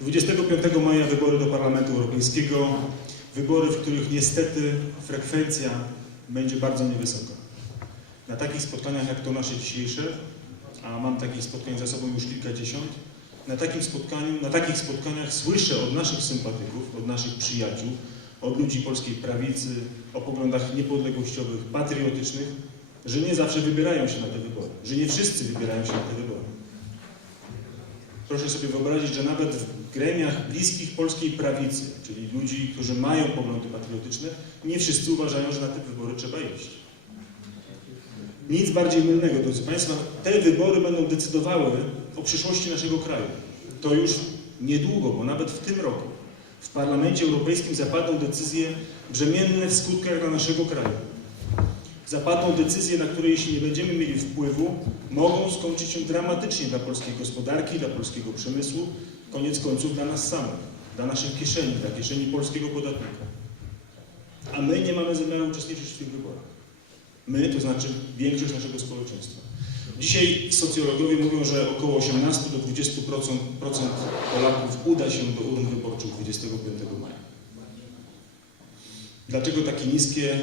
25 maja wybory do Parlamentu Europejskiego. Wybory, w których niestety frekwencja będzie bardzo niewysoka. Na takich spotkaniach jak to nasze dzisiejsze, a mam takich spotkań za sobą już kilkadziesiąt, na takim spotkaniu, na takich spotkaniach słyszę od naszych sympatyków, od naszych przyjaciół, od ludzi polskiej prawicy, o poglądach niepodległościowych, patriotycznych, że nie zawsze wybierają się na te wybory, że nie wszyscy wybierają się na te wybory. Proszę sobie wyobrazić, że nawet w gremiach bliskich polskiej prawicy, czyli ludzi, którzy mają poglądy patriotyczne, nie wszyscy uważają, że na te wybory trzeba iść. Nic bardziej mylnego, drodzy Państwo, te wybory będą decydowały o przyszłości naszego kraju. To już niedługo, bo nawet w tym roku w Parlamencie Europejskim zapadną decyzje brzemienne w skutkach dla naszego kraju. Zapadną decyzje, na które jeśli nie będziemy mieli wpływu, mogą skończyć się dramatycznie dla polskiej gospodarki, dla polskiego przemysłu, koniec końców dla nas samych, dla naszych kieszeni, dla kieszeni polskiego podatnika. A my nie mamy zamiaru uczestniczyć w tych wyborach. My, to znaczy większość naszego społeczeństwa. Dzisiaj socjologowie mówią, że około 18 do 20% procent Polaków uda się do urn wyborczych 25 maja. Dlaczego takie niskie,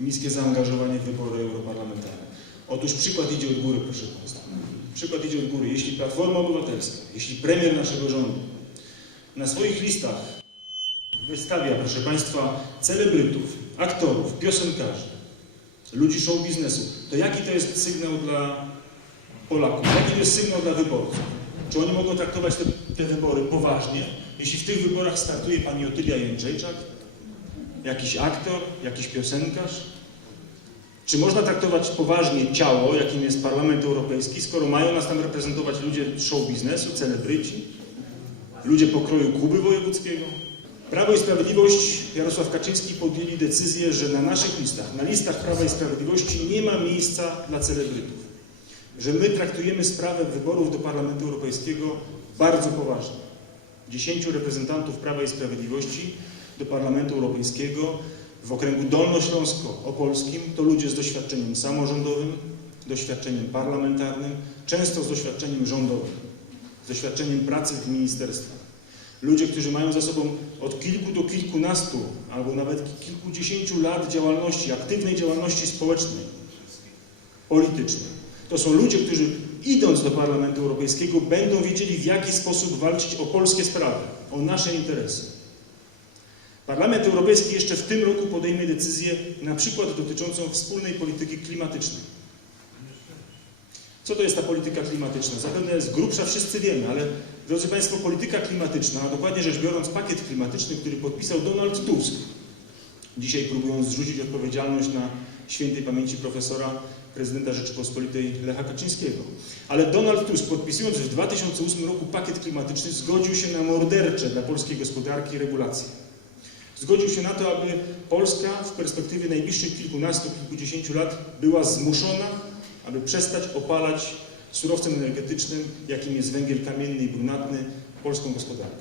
niskie zaangażowanie w wybory europarlamentarne? Otóż przykład idzie od góry, proszę Państwa. Przykład idzie od góry. Jeśli Platforma Obywatelska, jeśli premier naszego rządu na swoich listach wystawia, proszę Państwa, celebrytów, aktorów, piosenkarzy, ludzi show biznesu, to jaki to jest sygnał dla Polaków? Jaki to jest sygnał dla wyborców? Czy oni mogą traktować te, te wybory poważnie, jeśli w tych wyborach startuje pani Otylia Jędrzejczak, jakiś aktor, jakiś piosenkarz? Czy można traktować poważnie ciało, jakim jest Parlament Europejski, skoro mają nas tam reprezentować ludzie show biznesu, celebryci, ludzie pokroju Kuby Wojewódzkiego? Prawo i Sprawiedliwość, Jarosław Kaczyński podjęli decyzję, że na naszych listach, na listach Prawa i Sprawiedliwości nie ma miejsca dla celebrytów. Że my traktujemy sprawę wyborów do Parlamentu Europejskiego bardzo poważnie. Dziesięciu reprezentantów Prawa i Sprawiedliwości do Parlamentu Europejskiego w okręgu dolnośląsko-opolskim to ludzie z doświadczeniem samorządowym, doświadczeniem parlamentarnym, często z doświadczeniem rządowym, z doświadczeniem pracy w ministerstwach. Ludzie, którzy mają za sobą od kilku do kilkunastu, albo nawet kilkudziesięciu lat działalności, aktywnej działalności społecznej, politycznej. To są ludzie, którzy idąc do Parlamentu Europejskiego będą wiedzieli, w jaki sposób walczyć o polskie sprawy, o nasze interesy. Parlament Europejski jeszcze w tym roku podejmie decyzję na przykład dotyczącą wspólnej polityki klimatycznej. Co to jest ta polityka klimatyczna? Zapewne z grubsza wszyscy wiemy, ale drodzy Państwo, polityka klimatyczna, a dokładnie rzecz biorąc pakiet klimatyczny, który podpisał Donald Tusk, dzisiaj próbując zrzucić odpowiedzialność na świętej pamięci profesora prezydenta Rzeczypospolitej Lecha Kaczyńskiego. Ale Donald Tusk, podpisując w 2008 roku pakiet klimatyczny, zgodził się na mordercze dla polskiej gospodarki regulacje. Zgodził się na to, aby Polska w perspektywie najbliższych kilkunastu, kilkudziesięciu lat była zmuszona, aby przestać opalać surowcem energetycznym, jakim jest węgiel kamienny i brunatny, polską gospodarkę.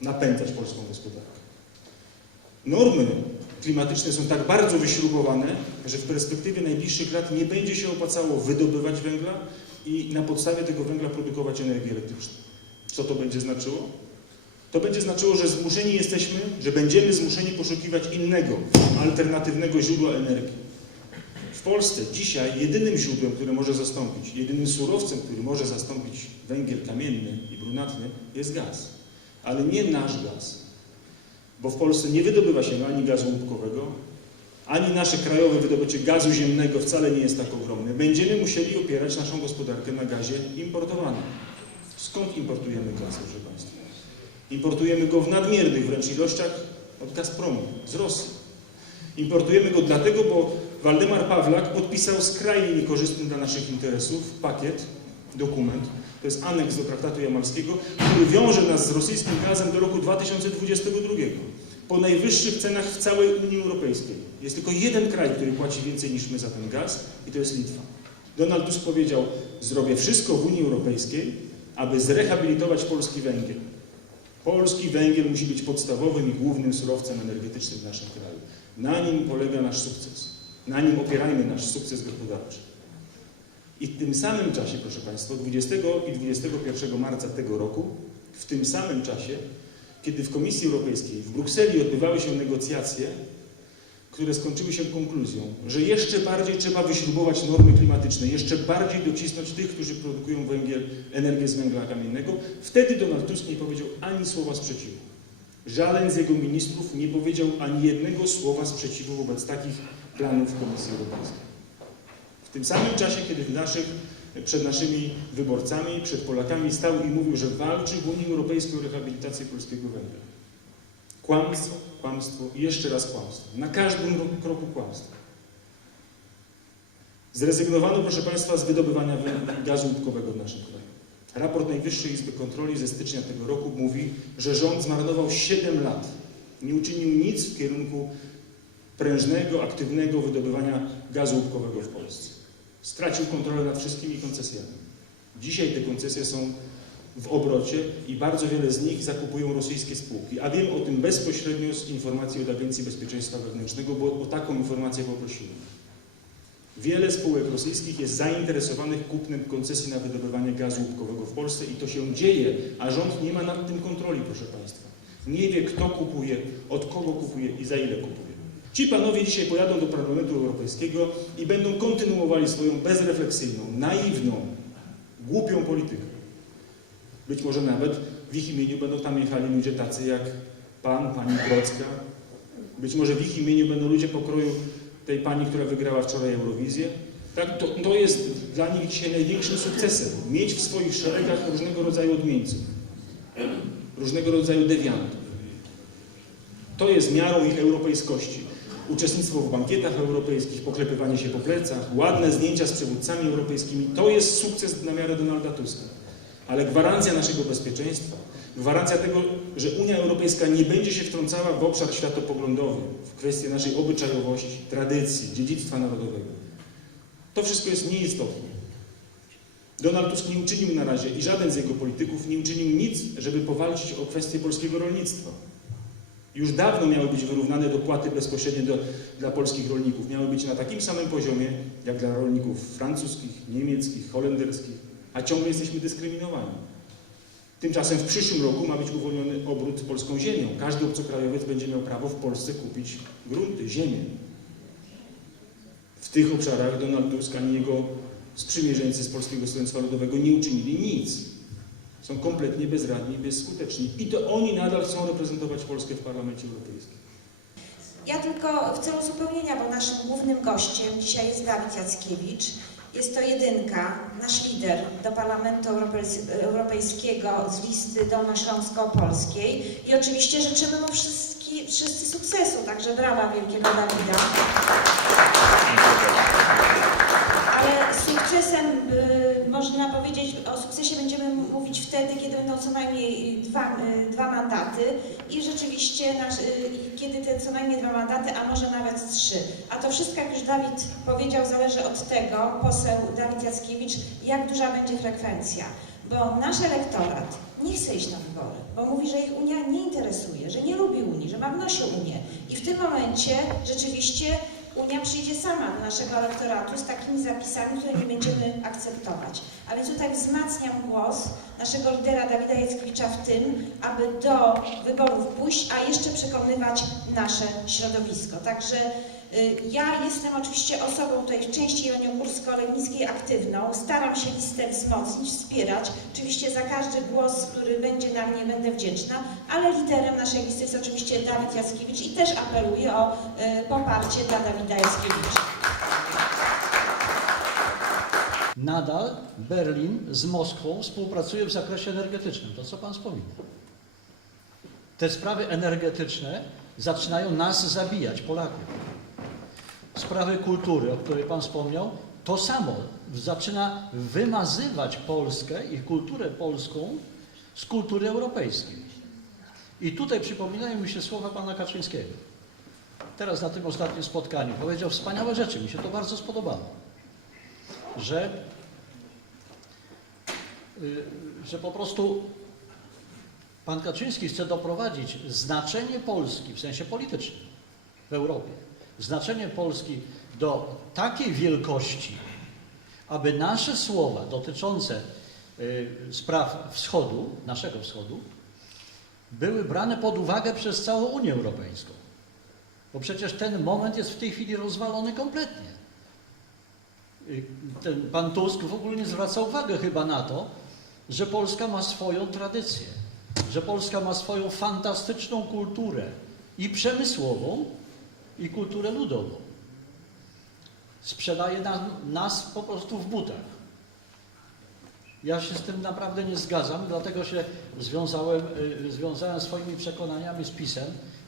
Napędzać polską gospodarkę. Normy klimatyczne są tak bardzo wyśrubowane, że w perspektywie najbliższych lat nie będzie się opłacało wydobywać węgla i na podstawie tego węgla produkować energii elektrycznej. Co to będzie znaczyło? To będzie znaczyło, że zmuszeni jesteśmy, że będziemy zmuszeni poszukiwać innego, alternatywnego źródła energii. W Polsce dzisiaj jedynym źródłem, które może zastąpić, jedynym surowcem, który może zastąpić węgiel kamienny i brunatny jest gaz. Ale nie nasz gaz, bo w Polsce nie wydobywa się ani gazu łupkowego, ani nasze krajowe wydobycie gazu ziemnego wcale nie jest tak ogromne. Będziemy musieli opierać naszą gospodarkę na gazie importowanym. Skąd importujemy gaz, proszę Państwa? Importujemy go w nadmiernych wręcz ilościach od Gazpromu, z Rosji. Importujemy go dlatego, bo Waldemar Pawlak podpisał skrajnie niekorzystny dla naszych interesów pakiet, dokument, to jest aneks do traktatu jamalskiego, który wiąże nas z rosyjskim gazem do roku 2022 po najwyższych cenach w całej Unii Europejskiej. Jest tylko jeden kraj, który płaci więcej niż my za ten gaz i to jest Litwa. Donald Tusk powiedział, zrobię wszystko w Unii Europejskiej, aby zrehabilitować polski węgiel. Polski węgiel musi być podstawowym i głównym surowcem energetycznym w naszym kraju. Na nim polega nasz sukces. Na nim opierajmy nasz sukces gospodarczy. I w tym samym czasie, proszę Państwa, 20 i 21 marca tego roku w tym samym czasie, kiedy w Komisji Europejskiej w Brukseli odbywały się negocjacje, które skończyły się konkluzją, że jeszcze bardziej trzeba wyśrubować normy klimatyczne, jeszcze bardziej docisnąć tych, którzy produkują węgiel, energię z węgla kamiennego. Wtedy Donald Tusk nie powiedział ani słowa sprzeciwu. Żaden z jego ministrów nie powiedział ani jednego słowa sprzeciwu wobec takich planów Komisji Europejskiej. W tym samym czasie, kiedy naszych, przed naszymi wyborcami, przed Polakami stał i mówił, że walczy w Unii Europejskiej o rehabilitację polskiego węgla. Kłamstwo, kłamstwo i jeszcze raz kłamstwo. Na każdym ro- kroku kłamstwo. Zrezygnowano, proszę Państwa, z wydobywania gazu łupkowego w naszym kraju. Raport Najwyższej Izby Kontroli ze stycznia tego roku mówi, że rząd zmarnował 7 lat. Nie uczynił nic w kierunku prężnego, aktywnego wydobywania gazu łupkowego w Polsce. Stracił kontrolę nad wszystkimi koncesjami. Dzisiaj te koncesje są w obrocie i bardzo wiele z nich zakupują rosyjskie spółki. A wiem o tym bezpośrednio z informacji od Agencji Bezpieczeństwa Wewnętrznego, bo o taką informację poprosiłem. Wiele spółek rosyjskich jest zainteresowanych kupnem koncesji na wydobywanie gazu łupkowego w Polsce i to się dzieje, a rząd nie ma nad tym kontroli, proszę Państwa. Nie wie, kto kupuje, od kogo kupuje i za ile kupuje. Ci panowie dzisiaj pojadą do Parlamentu Europejskiego i będą kontynuowali swoją bezrefleksyjną, naiwną, głupią politykę. Być może nawet w ich imieniu będą tam jechali ludzie tacy jak pan, pani Brocka. Być może w ich imieniu będą ludzie pokroju tej pani, która wygrała wczoraj Eurowizję. Tak, to, to jest dla nich dzisiaj największym sukcesem. Mieć w swoich szeregach różnego rodzaju odmieńców, różnego rodzaju dewiantów. To jest miarą ich europejskości. Uczestnictwo w bankietach europejskich, poklepywanie się po plecach, ładne zdjęcia z przywódcami europejskimi to jest sukces na miarę Donalda Tuska. Ale gwarancja naszego bezpieczeństwa, gwarancja tego, że Unia Europejska nie będzie się wtrącała w obszar światopoglądowy, w kwestie naszej obyczajowości, tradycji, dziedzictwa narodowego. To wszystko jest nieistotne. Donald Tusk nie uczynił na razie i żaden z jego polityków nie uczynił nic, żeby powalczyć o kwestię polskiego rolnictwa. Już dawno miały być wyrównane dopłaty bezpośrednie do, dla polskich rolników. Miały być na takim samym poziomie jak dla rolników francuskich, niemieckich, holenderskich, a ciągle jesteśmy dyskryminowani. Tymczasem w przyszłym roku ma być uwolniony obrót polską ziemią. Każdy obcokrajowiec będzie miał prawo w Polsce kupić grunty, ziemię. W tych obszarach Donald Tusk ani jego sprzymierzeńcy z Polskiego Stronnictwa Ludowego nie uczynili nic. Są kompletnie bezradni bezskuteczni. I to oni nadal chcą reprezentować Polskę w Parlamencie Europejskim. Ja tylko w celu uzupełnienia, bo naszym głównym gościem dzisiaj jest Dawid Jackiewicz. Jest to jedynka, nasz lider do Parlamentu Europejs- Europejskiego z listy Dolnośląsko-Polskiej. I oczywiście życzymy mu wszystki, wszyscy sukcesu, także brawa wielkiego Dawida. Ale sukcesem, y, można powiedzieć, o sukcesie będziemy mówić wtedy, kiedy będą co najmniej dwa, y, dwa mandaty i rzeczywiście, nasz, i kiedy te co najmniej dwa mandaty, a może nawet trzy. A to wszystko, jak już Dawid powiedział, zależy od tego, poseł Dawid Jackiewicz, jak duża będzie frekwencja. Bo nasz elektorat nie chce iść na wybory, bo mówi, że ich Unia nie interesuje, że nie lubi Unii, że ma w nosie Unię. I w tym momencie rzeczywiście Unia przyjdzie sama do naszego elektoratu z takimi zapisami, które nie będziemy akceptować. A więc tutaj wzmacniam głos naszego lidera Dawida Jackiewicza w tym, aby do wyborów pójść, a jeszcze przekonywać nasze środowisko. Także ja jestem oczywiście osobą tutaj w części Jeleniogórsko-Legnickiej aktywną. Staram się listę wzmocnić, wspierać. Oczywiście za każdy głos, który będzie na mnie, będę wdzięczna, ale liderem naszej listy jest oczywiście Dawid Jackiewicz i też apeluję o y, poparcie dla Dawida Jackiewicza. Nadal Berlin z Moskwą współpracuje w zakresie energetycznym, to co Pan wspomina. Te sprawy energetyczne zaczynają nas zabijać, Polaków. Sprawy kultury, o której Pan wspomniał, to samo zaczyna wymazywać Polskę i kulturę polską z kultury europejskiej. I tutaj przypominają mi się słowa Pana Kaczyńskiego. Teraz na tym ostatnim spotkaniu powiedział wspaniałe rzeczy, mi się to bardzo spodobało że, y, że po prostu pan Kaczyński chce doprowadzić znaczenie Polski w sensie politycznym w Europie, znaczenie Polski do takiej wielkości, aby nasze słowa dotyczące y, spraw wschodu, naszego wschodu, były brane pod uwagę przez całą Unię Europejską. Bo przecież ten moment jest w tej chwili rozwalony kompletnie. Y, Ten pan Tusk w ogóle nie zwraca uwagi chyba na to, że Polska ma swoją tradycję, że Polska ma swoją fantastyczną kulturę i przemysłową, i kulturę ludową. Sprzedaje nam, nas po prostu w butach. Ja się z tym naprawdę nie zgadzam, dlatego się związałem, y, związałem swoimi przekonaniami z PiSem,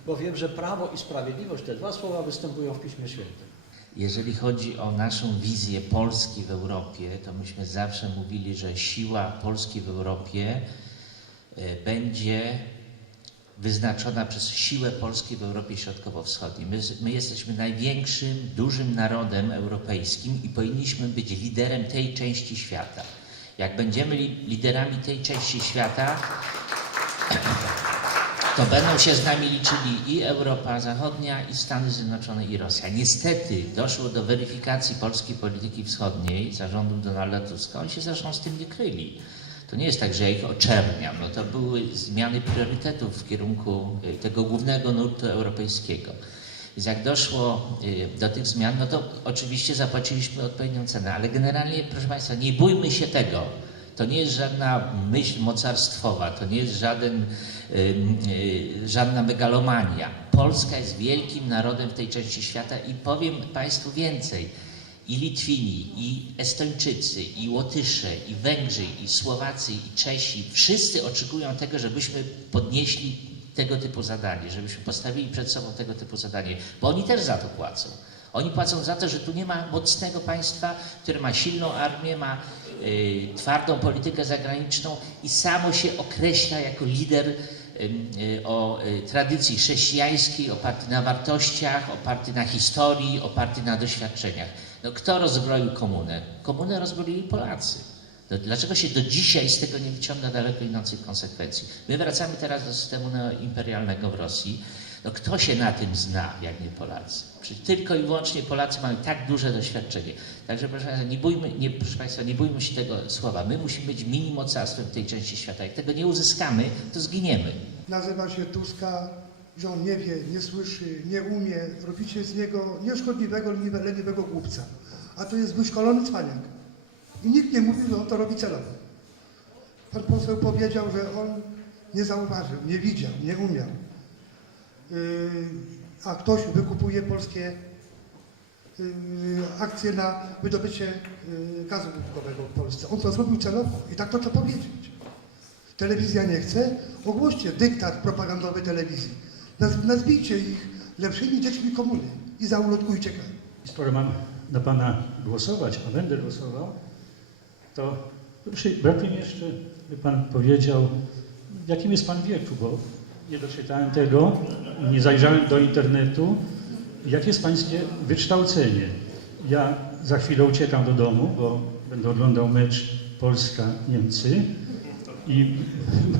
bo wiem, że prawo i sprawiedliwość, te dwa słowa występują w Piśmie Świętym. Jeżeli chodzi o naszą wizję Polski w Europie, to myśmy zawsze mówili, że siła Polski w Europie e, będzie wyznaczona przez siłę Polski w Europie Środkowo-Wschodniej. My, my jesteśmy największym, dużym narodem europejskim i powinniśmy być liderem tej części świata. Jak będziemy li, liderami tej części świata, to będą się z nami liczyli i Europa Zachodnia, i Stany Zjednoczone, i Rosja. Niestety doszło do weryfikacji polskiej polityki wschodniej zarządów Donalda Tuska. Oni się zresztą z tym nie kryli. To nie jest tak, że ja ich oczerniam. No to były zmiany priorytetów w kierunku y, tego głównego nurtu europejskiego. Więc jak doszło y, do tych zmian, no to oczywiście zapłaciliśmy odpowiednią cenę. Ale generalnie, proszę Państwa, nie bójmy się tego. To nie jest żadna myśl mocarstwowa, to nie jest żaden, y, żadna megalomania. Polska jest wielkim narodem w tej części świata i powiem Państwu więcej. I Litwini, i Estończycy, i Łotysze, i Węgrzy, i Słowacy, i Czesi, wszyscy oczekują tego, żebyśmy podnieśli tego typu zadanie, żebyśmy postawili przed sobą tego typu zadanie, bo oni też za to płacą. Oni płacą za to, że tu nie ma mocnego państwa, które ma silną armię, ma y, twardą politykę zagraniczną i samo się określa jako lider y, o y, tradycji chrześcijańskiej, oparty na wartościach, oparty na historii, oparty na doświadczeniach. No, kto rozbroił komunę? Komunę rozbroili Polacy. No, dlaczego się do dzisiaj z tego nie wyciąga daleko idących konsekwencji? My wracamy teraz do systemu neoimperialnego w Rosji. No, kto się na tym zna, jak nie Polacy? Przecież tylko i wyłącznie Polacy mają tak duże doświadczenie. Także proszę Państwa, nie bójmy, nie, proszę Państwa, nie bójmy się tego słowa. My musimy być mini mocarstwem w tej części świata. Jak tego nie uzyskamy, to zginiemy. nazywa się Tuska, że on nie wie, nie słyszy, nie umie. Robicie z niego nieszkodliwego, leniwe- leniwego głupca. A to jest wyszkolony cwaniak. I nikt nie mówi, że on to robi celowo. Pan poseł powiedział, że on nie zauważył, nie widział, nie umiał. Yy, a ktoś wykupuje polskie yy, akcje na wydobycie yy, gazu łupkowego w Polsce. On to zrobił celowo i tak to trzeba powiedzieć. Telewizja nie chce, ogłoście dyktat propagandowy telewizji. Naz, nazwijcie ich lepszymi dziećmi komuny i zaulotkujcie kraj. skoro mam na Pana głosować, a będę głosował, to brakuje mi jeszcze, by Pan powiedział, w jakim jest Pan wieku, bo nie doczytałem tego, nie zajrzałem do internetu. Jakie jest Pańskie wykształcenie? Ja za chwilę uciekam do domu, bo będę oglądał mecz Polska-Niemcy i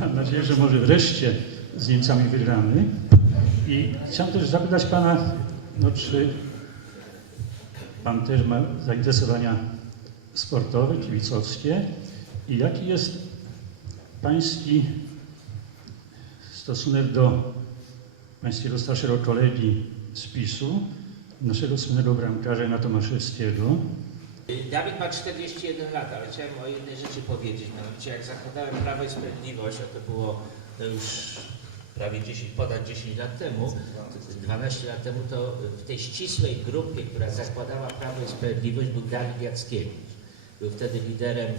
mam nadzieję, że może wreszcie z Niemcami wygramy. I chciałem też zapytać Pana, no, czy Pan też ma zainteresowania sportowe, kibicowskie. I jaki jest Pański stosunek do Pańskiego starszego kolegi z PiSu, naszego słynnego bramkarza Jana Tomaszewskiego? Dawid ma 41 lat, ale chciałem o jednej rzeczy powiedzieć. Mianowicie jak zakładałem Prawo i Sprawiedliwość, a to było no już prawie 10, ponad 10 lat temu, 12 lat temu, to w tej ścisłej grupie, która zakładała Prawo i Sprawiedliwość był Dawid Jackiewicz. Był wtedy liderem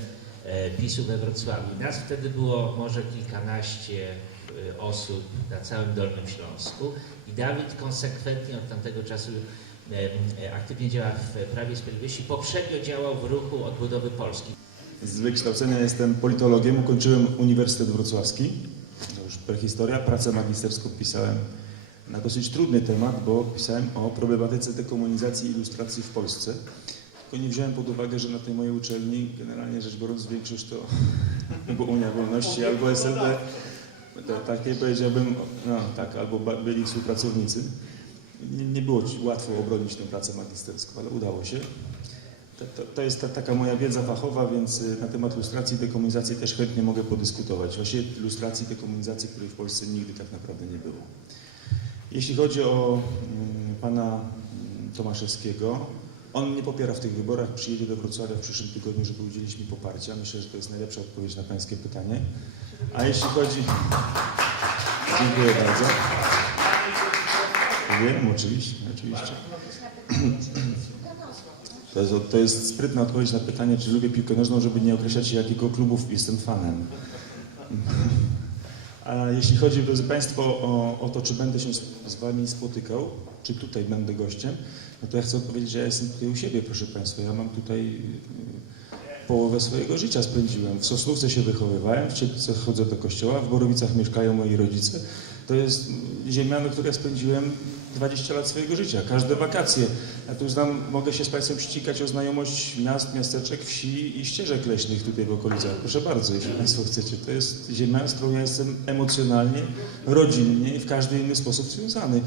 e, PiSu we Wrocławiu. Nas wtedy było może kilkanaście e, osób na całym Dolnym Śląsku i Dawid konsekwentnie od tamtego czasu e, aktywnie działa w Prawie i Sprawiedliwości. Poprzednio działał w ruchu odbudowy Polski. Z wykształcenia jestem politologiem, ukończyłem Uniwersytet Wrocławski, prehistoria, pracę magisterską pisałem na dosyć trudny temat, bo pisałem o problematyce dekomunizacji ilustracji w Polsce. Tylko nie wziąłem pod uwagę, że na tej mojej uczelni, generalnie rzecz biorąc, większość to albo Unia Wolności, albo SLD, takie powiedziałbym, no tak, albo byli współpracownicy. Nie, nie było łatwo obronić tę pracę magisterską, ale udało się. To, to, jest ta, taka moja wiedza fachowa, więc y, na temat lustracji i dekomunizacji też chętnie mogę podyskutować. Właściwie lustracji i dekomunizacji, której w Polsce nigdy tak naprawdę nie było. Jeśli chodzi o mm, pana mm, Tomaszewskiego, on nie popiera w tych wyborach, przyjedzie do Wrocławia w przyszłym tygodniu, żeby udzielić mi poparcia. Myślę, że to jest najlepsza odpowiedź na pańskie pytanie. A jeśli chodzi... Dziękuję bardzo. Wiem, oczywiście, oczywiście. To jest, to jest sprytna odpowiedź na pytanie, czy lubię piłkę nożną, żeby nie określać jakiego klubów jestem fanem. A jeśli chodzi, drodzy Państwo, o, o to, czy będę się z, Wami spotykał, czy tutaj będę gościem, no to ja chcę odpowiedzieć, że ja jestem tutaj u siebie, proszę Państwa. Ja mam tutaj y, połowę swojego życia spędziłem. W Sosnówce się wychowywałem, w Cieplice chodzę do kościoła, w Borowicach mieszkają moi rodzice. To jest ziemia, na której spędziłem 20 lat swojego życia, każde wakacje. Ja tu znam, mogę się z Państwem ścigać o znajomość miast, miasteczek, wsi i ścieżek leśnych tutaj w okolicach. Proszę bardzo, jeśli Państwo chcecie. To jest ziemia, z którą ja jestem emocjonalnie, rodzinnie i w każdy inny sposób związany.